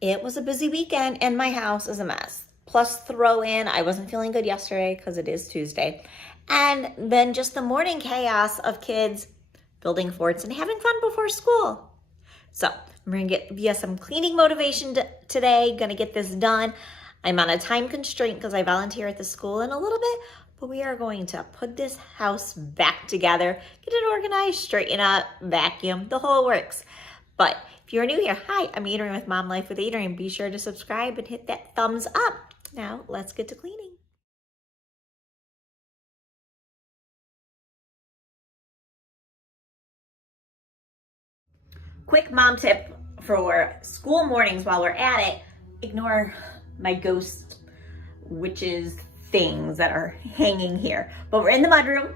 It was a busy weekend and my house is a mess. Plus throw in, I wasn't feeling good yesterday because it is Tuesday. And then just the morning chaos of kids building forts and having fun before school. So I'm gonna get via some cleaning motivation today, gonna get this done. I'm on a time constraint because I volunteer at the school in a little bit, but we are going to put this house back together, get it organized, straighten up, vacuum, the whole works. But if you're new here, hi, I'm Adrienne with Mom Life with Adrienne. Be sure to subscribe and hit that thumbs up. Now let's get to cleaning. Quick mom tip for school mornings while we're at it, ignore my ghost witches things that are hanging here. But we're in the mudroom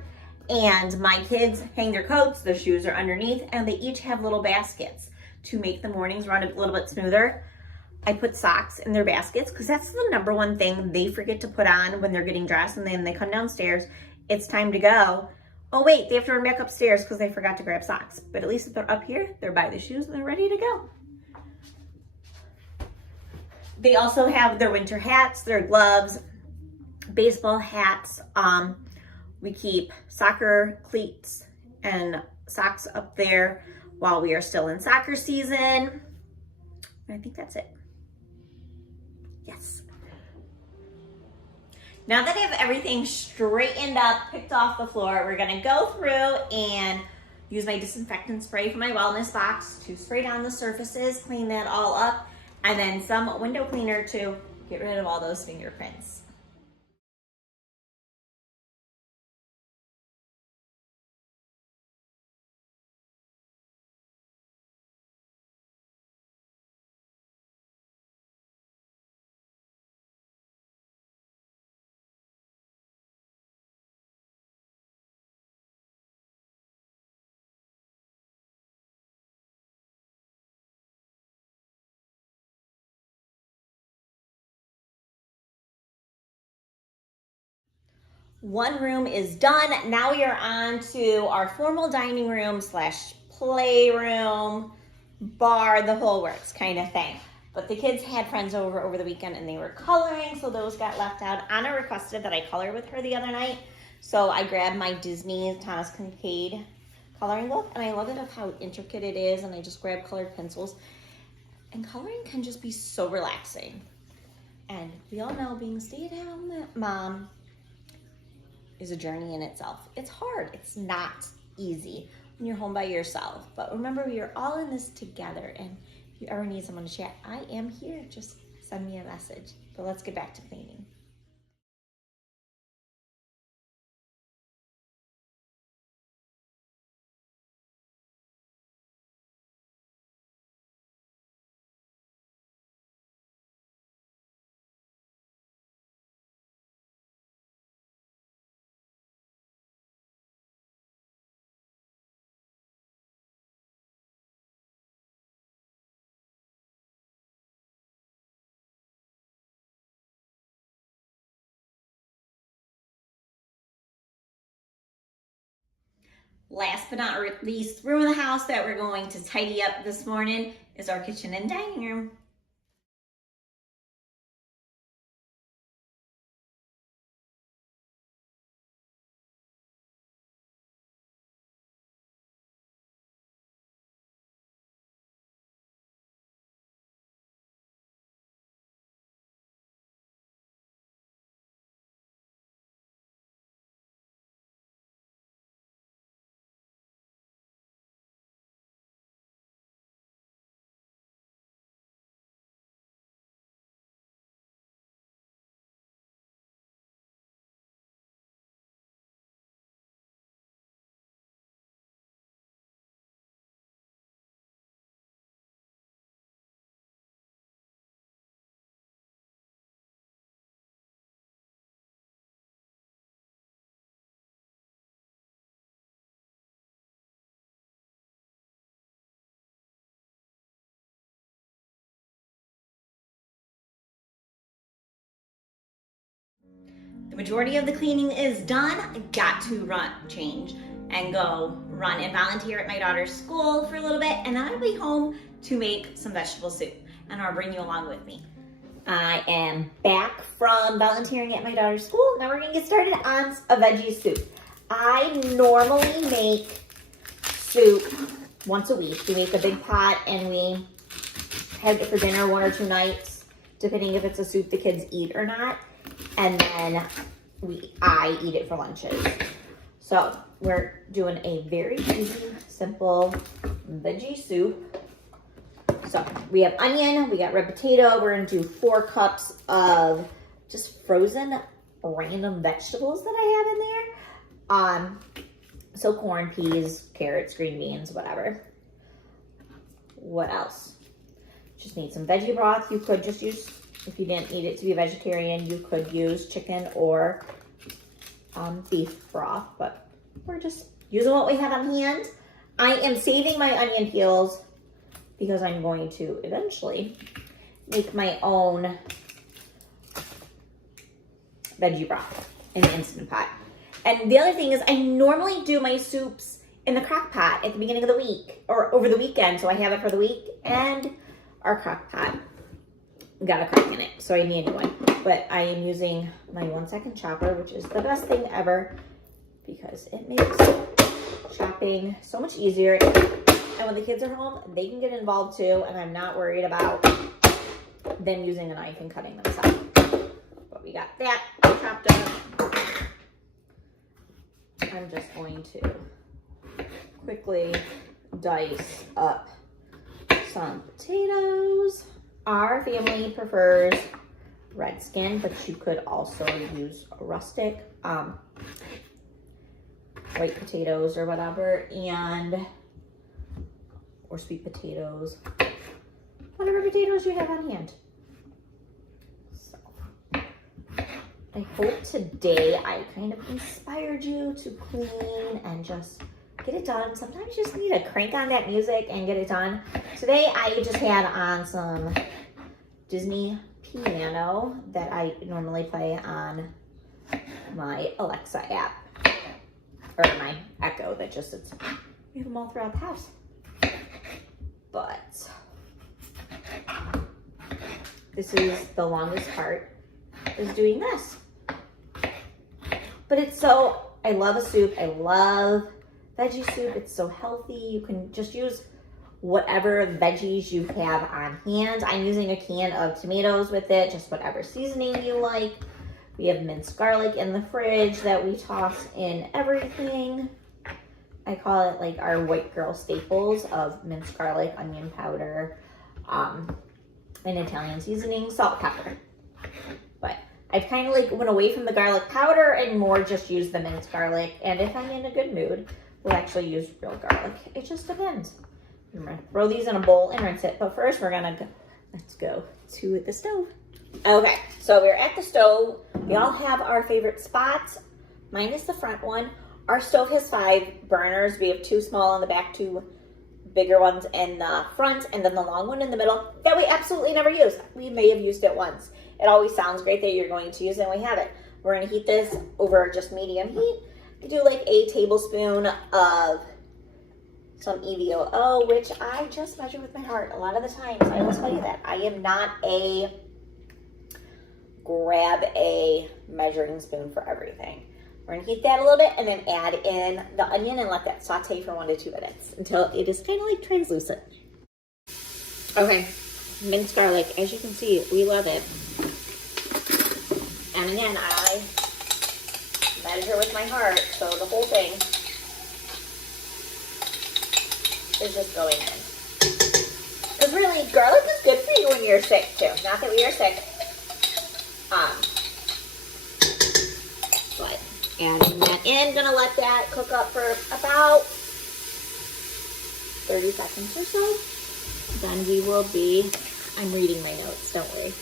and my kids hang their coats, their shoes are underneath, and they each have little baskets to make the mornings run a little bit smoother. I put socks in their baskets because that's the number one thing they forget to put on when they're getting dressed, and then they come downstairs, it's time to go. Oh wait, they have to run back upstairs because they forgot to grab socks. But at least if they're up here, they're by the shoes and they're ready to go. They also have their winter hats, their gloves, baseball hats. We keep soccer cleats and socks up there while we are still in soccer season. I think that's it. Yes. Now that I have everything straightened up, picked off the floor, we're gonna go through and use my disinfectant spray from my wellness box to spray down the surfaces, clean that all up, and then some window cleaner to get rid of all those fingerprints. One room is done. Now we are on to our formal dining room slash playroom, bar, the whole works kind of thing. But the kids had friends over the weekend and they were coloring, so those got left out. Anna requested that I color with her the other night, so I grabbed my Disney Thomas Kincaid coloring book, and I love it of how intricate it is, and I just grabbed colored pencils. And coloring can just be so relaxing. And we all know being a stay-at-home mom is a journey in itself. It's hard. It's not easy when you're home by yourself. But remember, we are all in this together. And if you ever need someone to chat, I am here. Just send me a message. But let's get back to cleaning. Last but not least, room in the house that we're going to tidy up this morning is our kitchen and dining room. The majority of the cleaning is done. I got to change and go run and volunteer at my daughter's school for a little bit, and then I'll be home to make some vegetable soup. and I'll bring you along with me. I am back from volunteering at my daughter's school. Now we're gonna get started on a veggie soup. I normally make soup once a week. We make a big pot and we have it for dinner 1 or 2 nights, depending if it's a soup the kids eat or not. And then I eat it for lunches. So we're doing a very easy, simple veggie soup. So we have onion, we got red potato. We're gonna do 4 cups of just frozen random vegetables that I have in there. So corn, peas, carrots, green beans, whatever. What else? Just need some veggie broth. You could just use, if you didn't eat it to be a vegetarian, you could use chicken or beef broth, but we're just using what we have on hand. I am saving my onion peels because I'm going to eventually make my own veggie broth in the Instant Pot. And the other thing is I normally do my soups in the crock pot at the beginning of the week or over the weekend. So I have it for the week, and our crock pot got a crack in it, so I need a new one. But I am using my 1-second chopper, which is the best thing ever because it makes chopping so much easier. And when the kids are home, they can get involved too, and I'm not worried about them using a knife and cutting themselves. But we got that chopped up. I'm just going to quickly dice up some potatoes. Our family prefers red skin, but you could also use rustic white potatoes or whatever, or sweet potatoes, whatever potatoes you have on hand. So I hope today I kind of inspired you to clean and just get it done. Sometimes you just need to crank on that music and get it done. Today I just had on some Disney piano that I normally play on my Alexa app, or my Echo that just sits. We have them all throughout the house. But this is the longest part, is doing this. But it's so, I love a soup. I love veggie soup. It's so healthy. You can just use whatever veggies you have on hand. I'm using a can of tomatoes with it, just whatever seasoning you like. We have minced garlic in the fridge that we toss in everything. I call it like our white girl staples of minced garlic, onion powder, and Italian seasoning, salt, pepper. But I've kind of like went away from the garlic powder and more just use the minced garlic. And if I'm in a good mood, we'll actually use real garlic. It just depends. I'm gonna throw these in a bowl and rinse it. But first we're gonna go, let's go to the stove. Okay, so we're at the stove. We all have our favorite spots. Mine is the front one. Our stove has 5 burners. We have 2 small in the back, 2 bigger ones in the front, and then the long one in the middle that we absolutely never use. We may have used it once. It always sounds great that you're going to use it, and we have it. We're gonna heat this over just medium heat. I do like a tablespoon of some EVOO, which I just measure with my heart a lot of the times. I will tell you that. I am not a grab a measuring spoon for everything. We're gonna heat that a little bit and then add in the onion and let that saute for 1 to 2 minutes until it is kind of like translucent. Okay, minced garlic, as you can see, we love it. And again, I measure with my heart, so the whole thing is just going in. Because really, garlic is good for you when you're sick too. Not that we are sick. But adding that in, gonna let that cook up for about 30 seconds or so. Then we will be, I'm reading my notes, don't worry.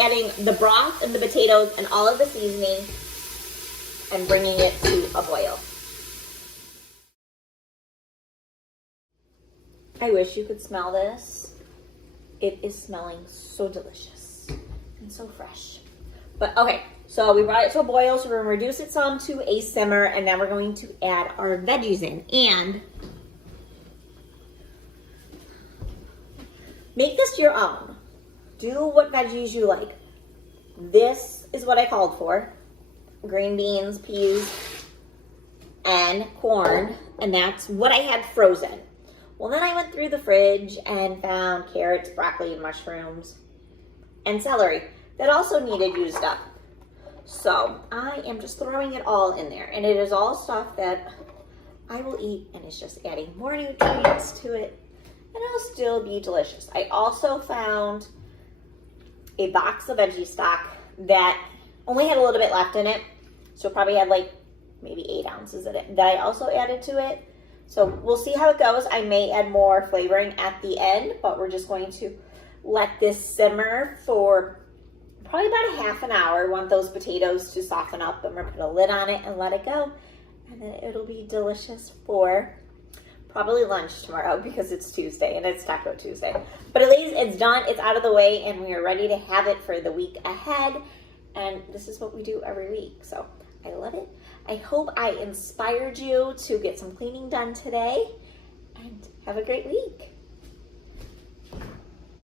Adding the broth and the potatoes and all of the seasoning and bringing it to a boil. I wish you could smell this. It is smelling so delicious and so fresh. But okay, so we brought it to a boil, so we're gonna reduce it some to a simmer, and then we're going to add our veggies in. And Make this your own. Do what veggies you like. This is what I called for. Green beans, peas, and corn. And that's what I had frozen. Well, then I went through the fridge and found carrots, broccoli, and mushrooms, and celery that also needed used up. So I am just throwing it all in there. And it is all stuff that I will eat, and it's just adding more nutrients to it. And it'll still be delicious. I also found a box of veggie stock that only had a little bit left in it. So it probably had like maybe 8 ounces in it that I also added to it. So we'll see how it goes. I may add more flavoring at the end, but we're just going to let this simmer for probably about a half an hour. We want those potatoes to soften up, and we're gonna put a lid on it and let it go. And then it'll be delicious for probably lunch tomorrow because it's Tuesday and it's Taco Tuesday. But at least it's done, it's out of the way, and we are ready to have it for the week ahead. And this is what we do every week. So I love it. I hope I inspired you to get some cleaning done today, and have a great week.